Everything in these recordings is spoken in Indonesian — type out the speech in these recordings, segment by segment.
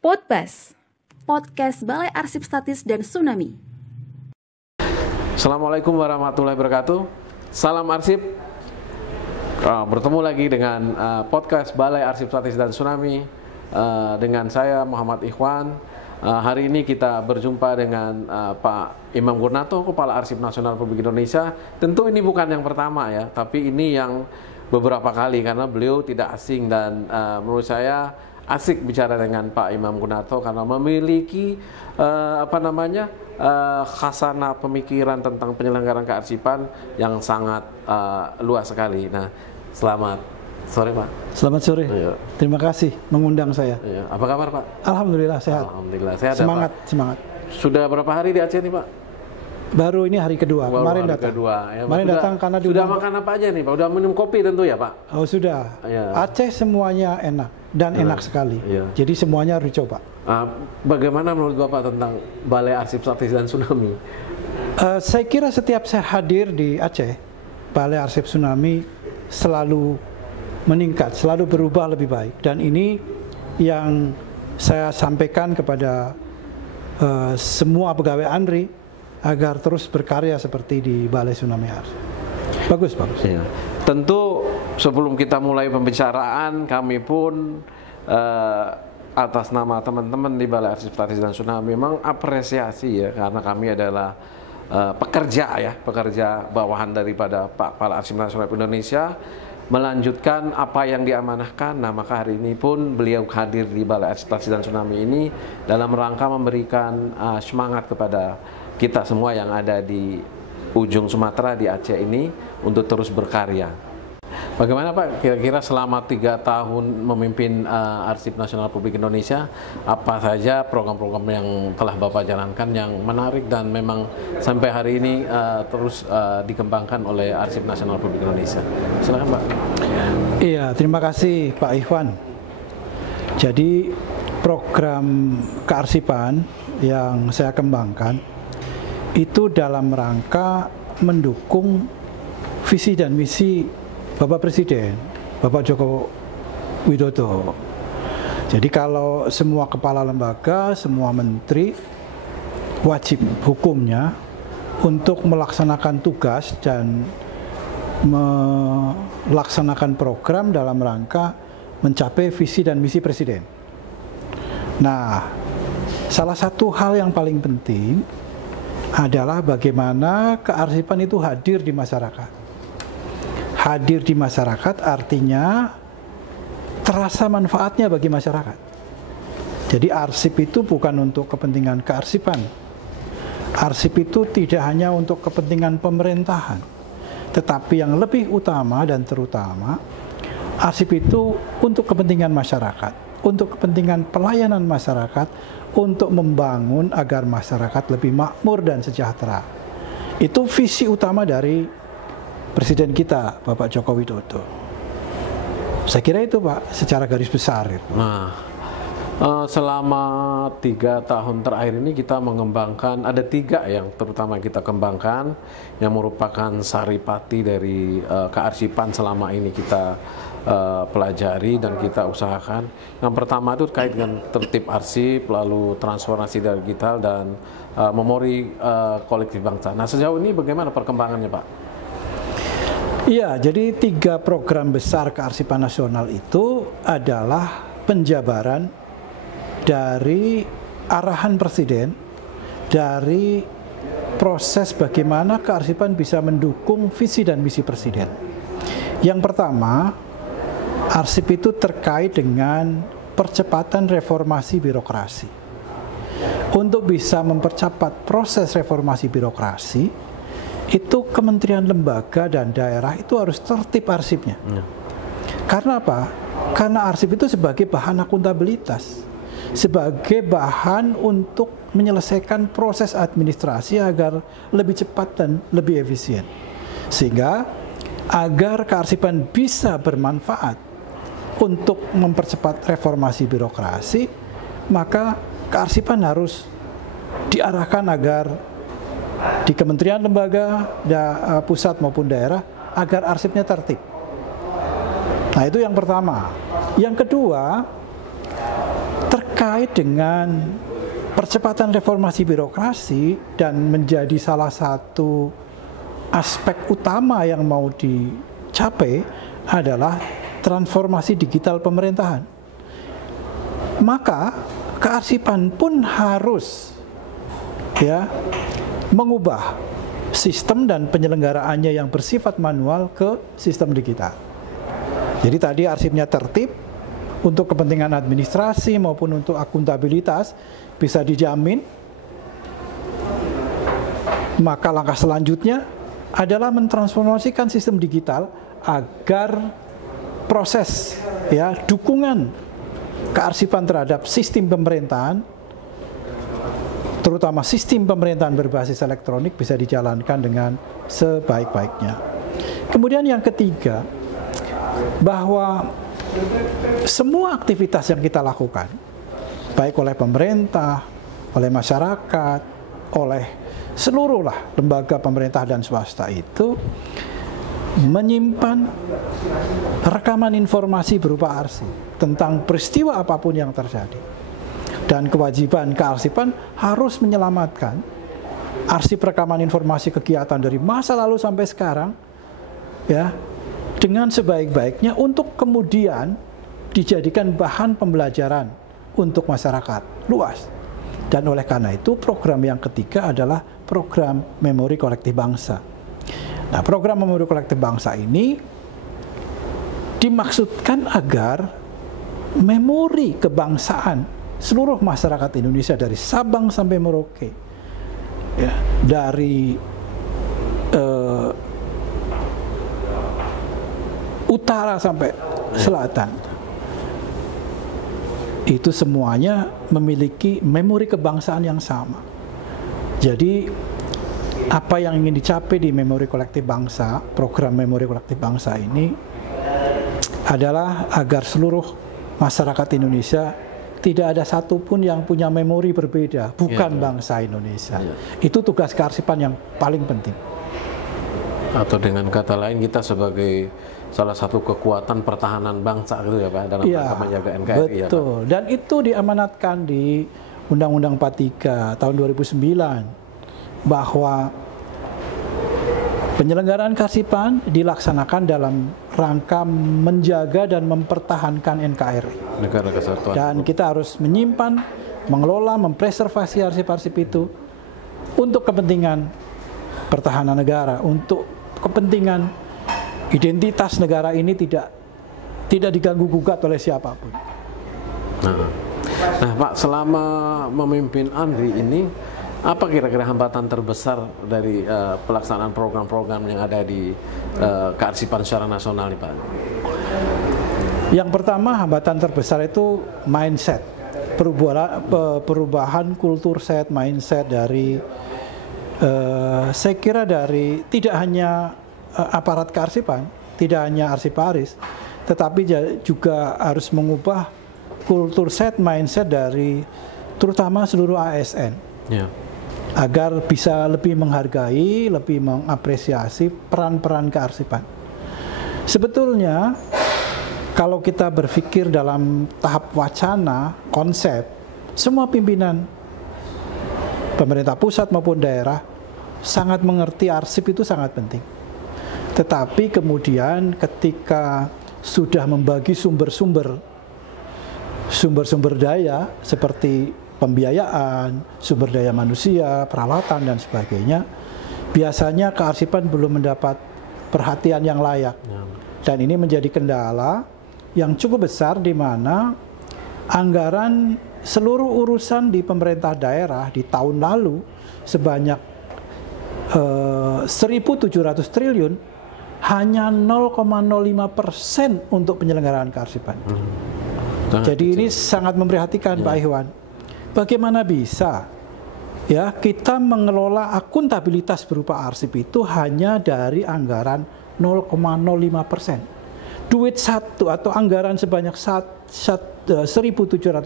Podbas, podcast Balai Arsip Statis dan Tsunami. Assalamualaikum warahmatullahi wabarakatuh. Salam arsip. Bertemu lagi dengan podcast Balai Arsip Statis dan Tsunami dengan saya Muhammad Ikhwan. Hari ini kita berjumpa dengan Pak Imam Gurnanto, Kepala Arsip Nasional Republik Indonesia. Tentu ini bukan yang pertama ya, tapi ini yang beberapa kali karena beliau tidak asing dan menurut saya asik bicara dengan Pak Imam Gurnanto karena memiliki khasanah pemikiran tentang penyelenggaraan kearsipan yang sangat luas sekali. Nah, selamat sore Pak. Selamat sore. Iya. Terima kasih mengundang saya. Iya. Apa kabar Pak? Alhamdulillah sehat. Alhamdulillah sehat. Semangat, ya, Pak? semangat. Sudah berapa hari di Aceh nih Pak? Baru ini hari kedua. Kemarin datang. Kemarin datang karena sudah makan apa aja nih Pak? Sudah minum kopi tentu ya Pak? Oh sudah. Iya. Aceh semuanya enak dan enak sekali. Iya. Jadi semuanya harus dicoba. Bagaimana menurut Bapak tentang Balai Arsip Statis dan Tsunami? Saya kira setiap saya hadir di Aceh, Balai Arsip Tsunami selalu meningkat, selalu berubah lebih baik. Dan ini yang saya sampaikan kepada semua pegawai ANRI agar terus berkarya seperti di Balai Tsunami Arsip. Bagus, bagus. Ya. Tentu sebelum kita mulai pembicaraan, kami pun atas nama teman-teman di Balai Arsip Statis dan Tsunami memang apresiasi ya, karena kami adalah pekerja bawahan daripada Pak Kepala Arsip Nasional Indonesia, melanjutkan apa yang diamanahkan. Nah, maka hari ini pun beliau hadir di Balai Arsip Statis dan Tsunami ini dalam rangka memberikan semangat kepada kita semua yang ada di ujung Sumatera, di Aceh ini untuk terus berkarya. Bagaimana Pak, kira-kira selama 3 tahun memimpin Arsip Nasional Republik Indonesia, apa saja program-program yang telah Bapak jalankan yang menarik dan memang sampai hari ini terus dikembangkan oleh Arsip Nasional Republik Indonesia? Silakan Pak. Iya, terima kasih Pak Ikhwan. Jadi program kearsipan yang saya kembangkan itu dalam rangka mendukung visi dan misi Bapak Presiden, Bapak Joko Widodo. Jadi kalau semua kepala lembaga, semua menteri wajib hukumnya untuk melaksanakan tugas dan melaksanakan program dalam rangka mencapai visi dan misi Presiden. Nah, salah satu hal yang paling penting adalah bagaimana kearsipan itu hadir di masyarakat. Hadir di masyarakat artinya terasa manfaatnya bagi masyarakat. Jadi arsip itu bukan untuk kepentingan kearsipan. Arsip itu tidak hanya untuk kepentingan pemerintahan, tetapi yang lebih utama dan terutama, arsip itu untuk kepentingan masyarakat, untuk kepentingan pelayanan masyarakat, untuk membangun agar masyarakat lebih makmur dan sejahtera. Itu visi utama dari Presiden kita, Bapak Joko Widodo. Saya kira itu Pak, secara garis besar. Nah, selama 3 tahun terakhir ini kita mengembangkan, ada 3 yang terutama kita kembangkan, yang merupakan saripati dari kearsipan selama ini kita pelajari dan kita usahakan. Yang pertama itu terkait dengan tertib arsip, lalu transformasi digital dan memori kolektif bangsa. Nah, sejauh ini bagaimana perkembangannya Pak? Iya, jadi 3 program besar kearsipan nasional itu adalah penjabaran dari arahan Presiden, dari proses bagaimana kearsipan bisa mendukung visi dan misi Presiden. Yang pertama, arsip itu terkait dengan percepatan reformasi birokrasi. Untuk bisa mempercepat proses reformasi birokrasi, itu kementerian, lembaga, dan daerah itu harus tertib arsipnya. Karena apa? Karena arsip itu sebagai bahan akuntabilitas, sebagai bahan untuk menyelesaikan proses administrasi agar lebih cepat dan lebih efisien. Sehingga agar kearsipan bisa bermanfaat untuk mempercepat reformasi birokrasi, maka kearsipan harus diarahkan agar di kementerian, lembaga, pusat maupun daerah, agar arsipnya tertib. Nah, itu yang pertama. Yang kedua, terkait terkait dengan percepatan reformasi birokrasi dan menjadi salah satu aspek utama yang mau dicapai adalah transformasi digital pemerintahan. Maka kearsipan pun harus mengubah sistem dan penyelenggaraannya yang bersifat manual ke sistem digital. Jadi tadi arsipnya tertib untuk kepentingan administrasi maupun untuk akuntabilitas bisa dijamin. Maka langkah selanjutnya adalah mentransformasikan sistem digital agar proses dukungan kearsipan terhadap sistem pemerintahan, terutama sistem pemerintahan berbasis elektronik, bisa dijalankan dengan sebaik-baiknya. Kemudian yang ketiga, bahwa semua aktivitas yang kita lakukan, baik oleh pemerintah, oleh masyarakat, oleh seluruh lembaga pemerintah dan swasta itu menyimpan rekaman informasi berupa arsip tentang peristiwa apapun yang terjadi. Dan kewajiban kearsipan harus menyelamatkan arsip rekaman informasi kegiatan dari masa lalu sampai sekarang dengan sebaik-baiknya untuk kemudian dijadikan bahan pembelajaran untuk masyarakat luas. Dan oleh karena itu program yang ketiga adalah program Memori Kolektif Bangsa. Nah, program Memori Kolektif Bangsa ini dimaksudkan agar memori kebangsaan seluruh masyarakat Indonesia dari Sabang sampai Merauke, dari utara sampai selatan, itu semuanya memiliki memori kebangsaan yang sama. Jadi apa yang ingin dicapai di Memori Kolektif Bangsa, program Memori Kolektif Bangsa ini adalah agar seluruh masyarakat Indonesia tidak ada satupun yang punya memori berbeda, bukan bangsa Indonesia. Itu tugas kearsipan yang paling penting. Atau dengan kata lain, kita sebagai salah satu kekuatan pertahanan bangsa gitu ya Pak, dalam rangka menjaga NKRI. Betul. Dan itu diamanatkan di Undang-Undang 43 tahun 2009 bahwa penyelenggaraan kearsipan dilaksanakan dalam rangka menjaga dan mempertahankan NKRI. Negara Kesatuan. Dan kita harus menyimpan, mengelola, mempreservasi arsip-arsip itu untuk kepentingan pertahanan negara, untuk kepentingan identitas negara ini tidak diganggu-gugat oleh siapapun. Nah Pak, selama memimpin ANRI ini, apa kira-kira hambatan terbesar dari pelaksanaan program-program yang ada di kearsipan secara nasional nih Pak? Yang pertama, hambatan terbesar itu mindset, perubahan kultur set, mindset dari saya kira dari tidak hanya aparat kearsipan, tidak hanya arsiparis, tetapi juga harus mengubah kultur set, mindset dari terutama seluruh ASN. Agar bisa lebih menghargai, lebih mengapresiasi peran-peran kearsipan. Sebetulnya kalau kita berpikir dalam tahap wacana, konsep, semua pimpinan pemerintah pusat maupun daerah sangat mengerti arsip itu sangat penting. Tetapi kemudian ketika sudah membagi sumber-sumber daya seperti pembiayaan, sumber daya manusia, peralatan, dan sebagainya, biasanya kearsipan belum mendapat perhatian yang layak. Dan ini menjadi kendala yang cukup besar di mana anggaran seluruh urusan di pemerintah daerah di tahun lalu sebanyak 1.700 triliun hanya 0,05% untuk penyelenggaraan kearsipan. Jadi ini sangat memprihatinkan Pak Iwan. Bagaimana bisa kita mengelola akuntabilitas berupa arsip itu hanya dari anggaran 0,05%. Duit satu atau anggaran sebanyak 1.700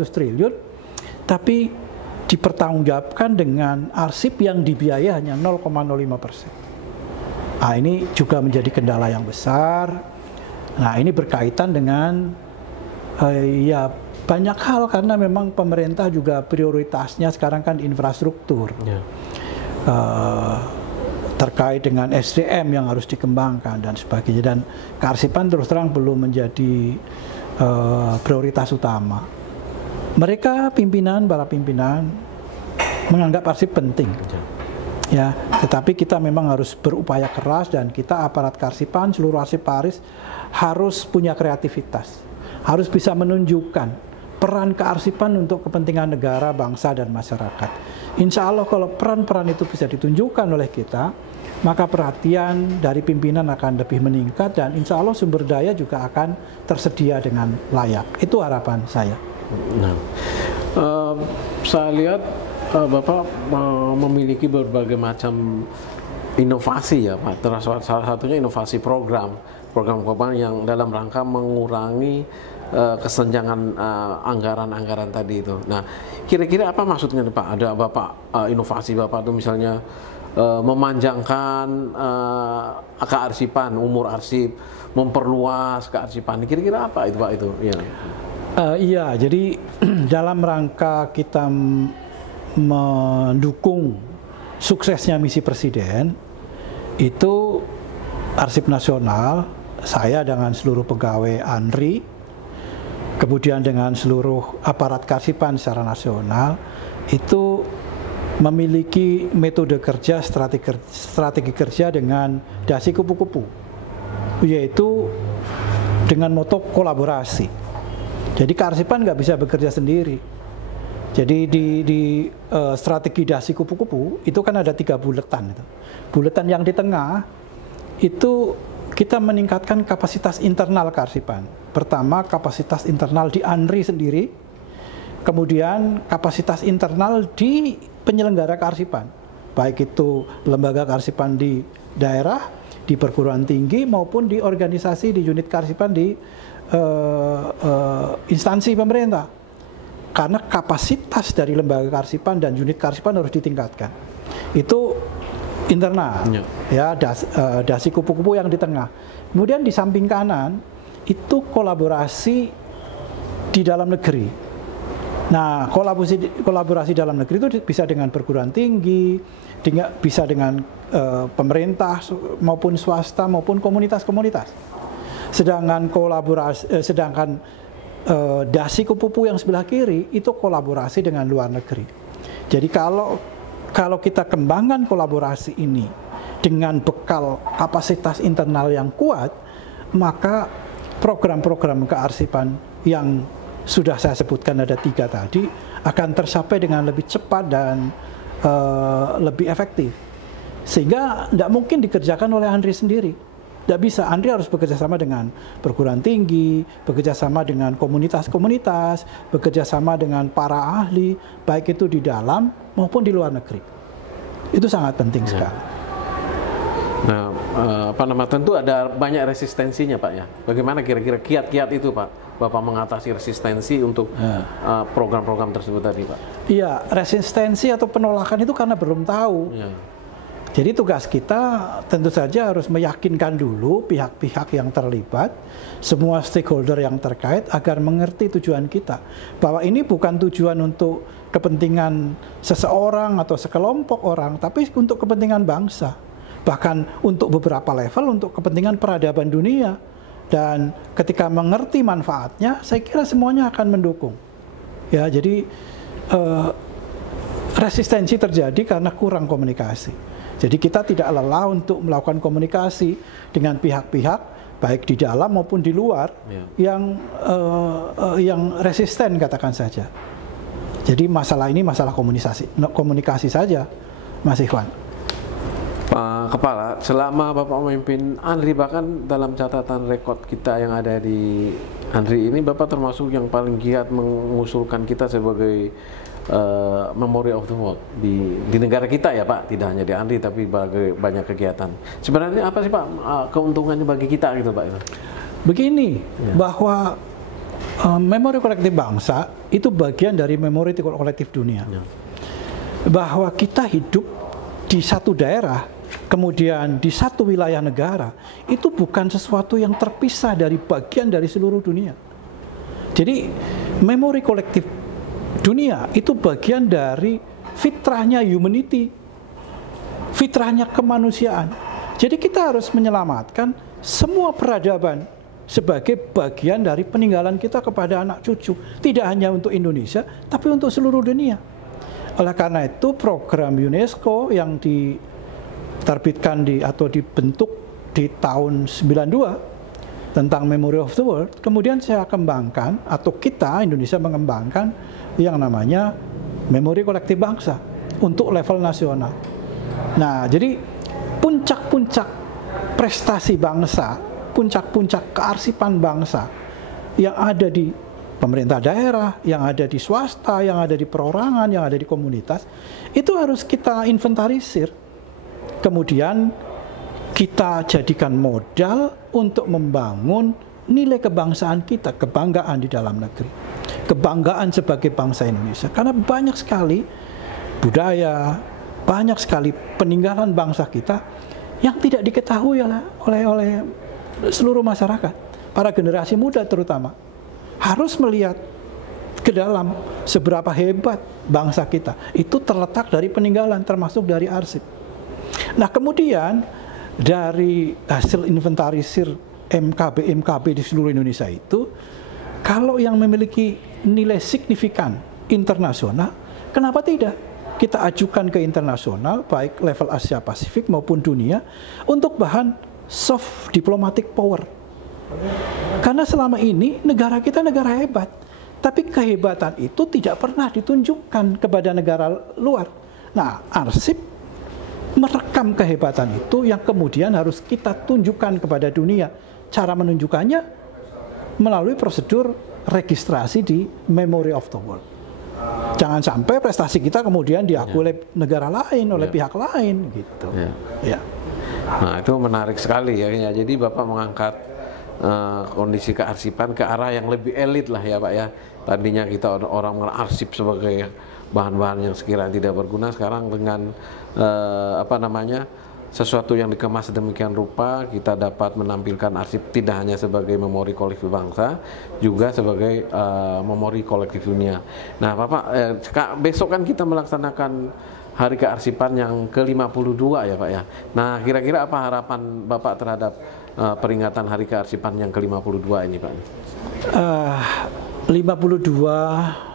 triliun, tapi dipertanggungjawabkan dengan arsip yang dibiayai hanya 0,05%. Nah, ini juga menjadi kendala yang besar. Nah, ini berkaitan dengan banyak hal karena memang pemerintah juga prioritasnya sekarang kan infrastruktur. Terkait dengan SDM yang harus dikembangkan dan sebagainya, dan kearsipan terus terang belum menjadi prioritas utama. Mereka para pimpinan menganggap arsip penting, ya. Tetapi kita memang harus berupaya keras, dan kita aparat kearsipan, seluruh arsiparis harus punya kreativitas, harus bisa menunjukkan peran kearsipan untuk kepentingan negara, bangsa, dan masyarakat. Insya Allah kalau peran-peran itu bisa ditunjukkan oleh kita, maka perhatian dari pimpinan akan lebih meningkat, dan insya Allah sumber daya juga akan tersedia dengan layak. Itu harapan saya. Nah, saya lihat Bapak memiliki berbagai macam inovasi ya Pak. Salah satunya inovasi program yang dalam rangka mengurangi kesenjangan anggaran-anggaran tadi itu. Nah, kira-kira apa maksudnya Pak? Ada Bapak inovasi Bapak itu misalnya memanjangkan kearsipan, umur arsip, memperluas kearsipan. Kira-kira apa itu Pak itu? Ya. Iya, jadi dalam rangka kita mendukung suksesnya misi Presiden, itu Arsip Nasional, saya dengan seluruh pegawai ANRI, kemudian dengan seluruh aparat kearsipan secara nasional, itu memiliki metode kerja, strategi kerja dengan dasi kupu-kupu, yaitu dengan moto kolaborasi. Jadi kearsipan nggak bisa bekerja sendiri. Jadi di strategi dasi kupu-kupu itu kan ada 3 buletan. Buletan yang di tengah itu kita meningkatkan kapasitas internal kearsipan. Pertama, kapasitas internal di ANRI sendiri, kemudian kapasitas internal di penyelenggara kearsipan, baik itu lembaga kearsipan di daerah, di perguruan tinggi, maupun di organisasi, di unit kearsipan di instansi pemerintah. Karena kapasitas dari lembaga kearsipan dan unit kearsipan harus ditingkatkan. Itu internal, ya, dasi kupu-kupu yang di tengah. Kemudian di samping kanan itu kolaborasi di dalam negeri. Nah, kolaborasi dalam negeri itu bisa dengan perguruan tinggi, bisa dengan pemerintah maupun swasta maupun komunitas-komunitas. Sedangkan dasi kupu-kupu yang sebelah kiri itu kolaborasi dengan luar negeri. Jadi kalau kita kembangkan kolaborasi ini dengan bekal kapasitas internal yang kuat, maka program-program kearsipan yang sudah saya sebutkan ada 3 tadi akan tercapai dengan lebih cepat dan lebih efektif. Sehingga tidak mungkin dikerjakan oleh ANRI sendiri. Tidak bisa, ANRI harus bekerja sama dengan perguruan tinggi, bekerja sama dengan komunitas-komunitas, bekerja sama dengan para ahli, baik itu di dalam maupun di luar negeri. Itu sangat penting sekali. Nah, tentu ada banyak resistensinya Pak ya. Bagaimana kira-kira kiat-kiat itu Pak, Bapak mengatasi resistensi untuk program-program tersebut tadi Pak? Iya, resistensi atau penolakan itu karena belum tahu. Ya. Jadi tugas kita tentu saja harus meyakinkan dulu pihak-pihak yang terlibat, semua stakeholder yang terkait agar mengerti tujuan kita. Bahwa ini bukan tujuan untuk kepentingan seseorang atau sekelompok orang, tapi untuk kepentingan bangsa. Bahkan untuk beberapa level untuk kepentingan peradaban dunia. Dan ketika mengerti manfaatnya, saya kira semuanya akan mendukung. Ya, jadi resistensi terjadi karena kurang komunikasi. Jadi kita tidak lelah untuk melakukan komunikasi dengan pihak-pihak baik di dalam maupun di luar yang resisten, katakan saja. Jadi masalah ini masalah komunikasi saja, Mas Ikhwan. Pak Kepala, selama Bapak memimpin ANRI, bahkan dalam catatan rekod kita yang ada di ANRI ini, Bapak termasuk yang paling giat mengusulkan kita sebagai Memory of the World di negara kita ya Pak, tidak hanya di ANRI tapi banyak kegiatan. Sebenarnya apa sih Pak keuntungannya bagi kita gitu Pak? Begini, bahwa memori kolektif bangsa itu bagian dari memori kolektif dunia. Bahwa kita hidup di satu daerah, kemudian di satu wilayah negara, itu bukan sesuatu yang terpisah dari bagian dari seluruh dunia. Jadi Memori kolektif dunia itu bagian dari fitrahnya humanity, fitrahnya kemanusiaan. Jadi kita harus menyelamatkan semua peradaban sebagai bagian dari peninggalan kita kepada anak cucu. Tidak hanya untuk Indonesia, tapi untuk seluruh dunia. Oleh karena itu program UNESCO yang diterbitkan atau dibentuk di tahun 92 tentang Memory of the World, kemudian saya kembangkan, atau kita Indonesia mengembangkan yang namanya memori kolektif bangsa untuk level nasional. Nah, jadi puncak-puncak prestasi bangsa, puncak-puncak kearsipan bangsa yang ada di pemerintah daerah, yang ada di swasta, yang ada di perorangan, yang ada di komunitas, itu harus kita inventarisir. Kemudian kita jadikan modal untuk membangun nilai kebangsaan kita, kebanggaan di dalam negeri, kebanggaan sebagai bangsa Indonesia. Karena banyak sekali budaya, banyak sekali peninggalan bangsa kita yang tidak diketahui oleh seluruh masyarakat. Para generasi muda terutama harus melihat ke dalam seberapa hebat bangsa kita. Itu terletak dari peninggalan, termasuk dari arsip. Nah, kemudian dari hasil inventarisir MKB di seluruh Indonesia itu, kalau yang memiliki nilai signifikan internasional, kenapa tidak kita ajukan ke internasional, baik level Asia Pasifik maupun dunia, untuk bahan soft diplomatic power. Karena selama ini negara kita negara hebat, tapi kehebatan itu tidak pernah ditunjukkan kepada negara luar. Nah, arsip merekam kehebatan itu yang kemudian harus kita tunjukkan kepada dunia. Cara menunjukkannya melalui prosedur registrasi di Memory of the World. Jangan sampai prestasi kita kemudian diakui oleh negara lain, oleh pihak lain, gitu. Ya. Nah, itu menarik sekali ya. Jadi Bapak mengangkat kondisi kearsipan ke arah yang lebih elit lah ya Pak ya. Tadinya kita orang mengarsip sebagai bahan-bahan yang sekiranya tidak berguna, sekarang dengan sesuatu yang dikemas sedemikian rupa, kita dapat menampilkan arsip tidak hanya sebagai memori kolektif bangsa, juga sebagai memori kolektif dunia. Nah Bapak, besok kan kita melaksanakan Hari Kearsipan yang ke-52 ya Pak ya. Nah kira-kira apa harapan Bapak terhadap peringatan Hari Kearsipan yang ke-52 ini Pak? 52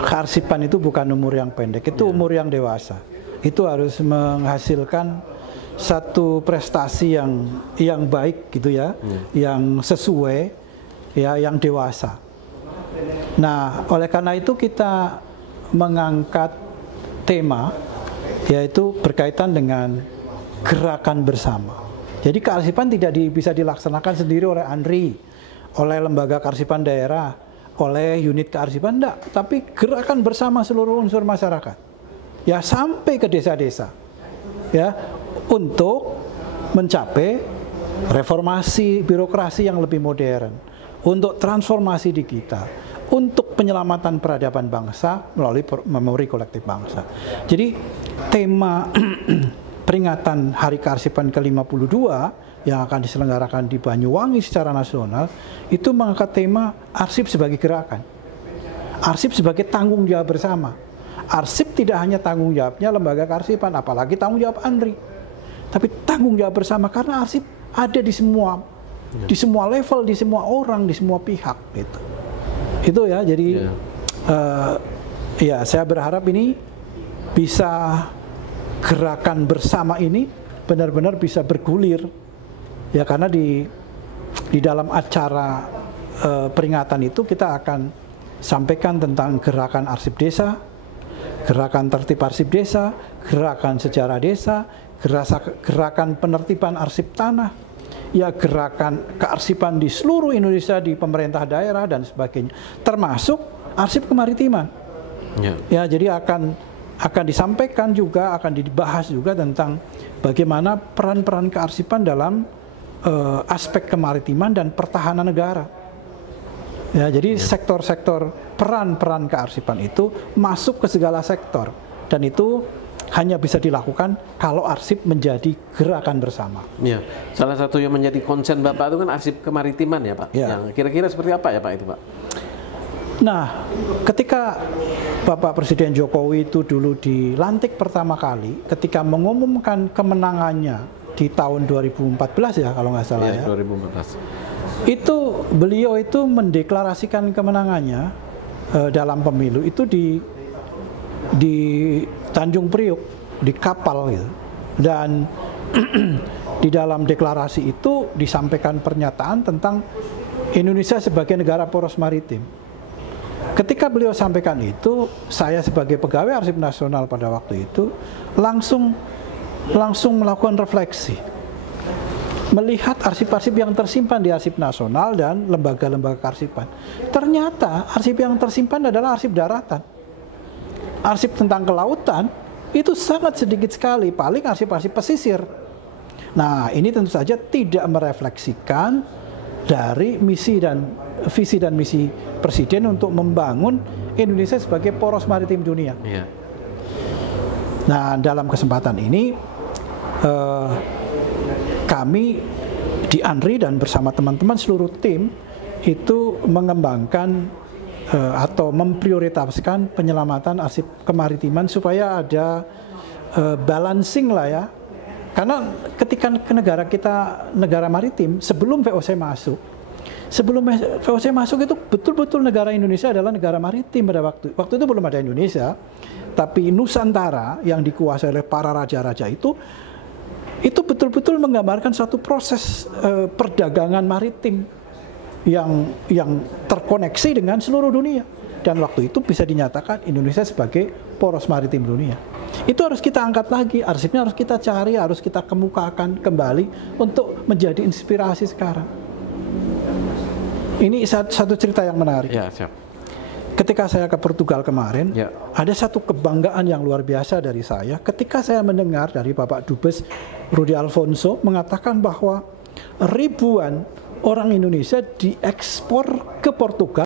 kearsipan itu bukan umur yang pendek, itu umur yang dewasa. Itu harus menghasilkan satu prestasi yang baik gitu ya, yang sesuai ya, yang dewasa. Nah, oleh karena itu kita mengangkat tema yaitu berkaitan dengan gerakan bersama. Jadi kearsipan tidak bisa dilaksanakan sendiri oleh ANRI, oleh lembaga kearsipan daerah, oleh unit kearsipan, enggak, tapi gerakan bersama seluruh unsur masyarakat. Ya, sampai ke desa-desa. Ya, untuk mencapai reformasi birokrasi yang lebih modern, untuk transformasi digital, untuk penyelamatan peradaban bangsa melalui memori kolektif bangsa. Jadi tema peringatan Hari Kearsipan ke-52 yang akan diselenggarakan di Banyuwangi secara nasional itu mengangkat tema arsip sebagai gerakan, arsip sebagai tanggung jawab bersama. Arsip tidak hanya tanggung jawabnya lembaga kearsipan, apalagi tanggung jawab ANRI, tapi tanggung jawab bersama, karena arsip ada di semua level, di semua orang, di semua pihak gitu. Itu ya, jadi ya saya berharap ini bisa, gerakan bersama ini benar-benar bisa bergulir ya, karena di dalam acara peringatan itu kita akan sampaikan tentang gerakan arsip desa, gerakan tertib arsip desa, gerakan sejarah desa, gerakan penertiban arsip tanah, ya gerakan kearsipan di seluruh Indonesia, di pemerintah daerah dan sebagainya, termasuk arsip kemaritiman. Ya, jadi akan disampaikan juga, akan dibahas juga tentang bagaimana peran-peran kearsipan dalam aspek kemaritiman dan pertahanan negara. Ya, jadi sektor-sektor peran-peran kearsipan itu masuk ke segala sektor, dan itu hanya bisa dilakukan kalau arsip menjadi gerakan bersama. Ya, salah satu yang menjadi konsen Bapak itu kan arsip kemaritiman ya Pak. Ya. Yang kira-kira seperti apa ya Pak itu Pak? Nah, ketika Bapak Presiden Jokowi itu dulu dilantik pertama kali, ketika mengumumkan kemenangannya di tahun 2014 ya kalau nggak salah ya. 2014. Itu beliau itu mendeklarasikan kemenangannya dalam pemilu itu di Tanjung Priok, di kapal gitu. Dan di dalam deklarasi itu disampaikan pernyataan tentang Indonesia sebagai negara poros maritim. Ketika beliau sampaikan itu, saya sebagai pegawai Arsip Nasional pada waktu itu langsung melakukan refleksi, melihat arsip-arsip yang tersimpan di Arsip Nasional dan lembaga-lembaga kearsipan. Ternyata arsip yang tersimpan adalah arsip daratan. Arsip tentang kelautan itu sangat sedikit sekali, paling arsip-arsip pesisir. Nah, ini tentu saja tidak merefleksikan dari visi dan misi Presiden untuk membangun Indonesia sebagai poros maritim dunia. Iya. Nah, dalam kesempatan ini kami di ANRI dan bersama teman-teman seluruh tim itu mengembangkan atau memprioritaskan penyelamatan arsip kemaritiman supaya ada balancing lah ya. Karena ketika negara kita negara maritim, sebelum VOC masuk itu betul-betul negara Indonesia adalah negara maritim pada waktu itu belum ada Indonesia, tapi Nusantara yang dikuasai oleh para raja-raja itu betul-betul menggambarkan satu proses perdagangan maritim yang terkoneksi dengan seluruh dunia. Dan waktu itu bisa dinyatakan Indonesia sebagai poros maritim dunia. Itu harus kita angkat lagi, arsipnya harus kita cari, harus kita kemukakan kembali untuk menjadi inspirasi sekarang. Ini satu cerita yang menarik. Ya, siap. Ketika saya ke Portugal kemarin, Ya. ada satu kebanggaan yang luar biasa dari saya ketika saya mendengar dari Bapak Dubes Rudi Alfonso mengatakan bahwa ribuan orang Indonesia diekspor ke Portugal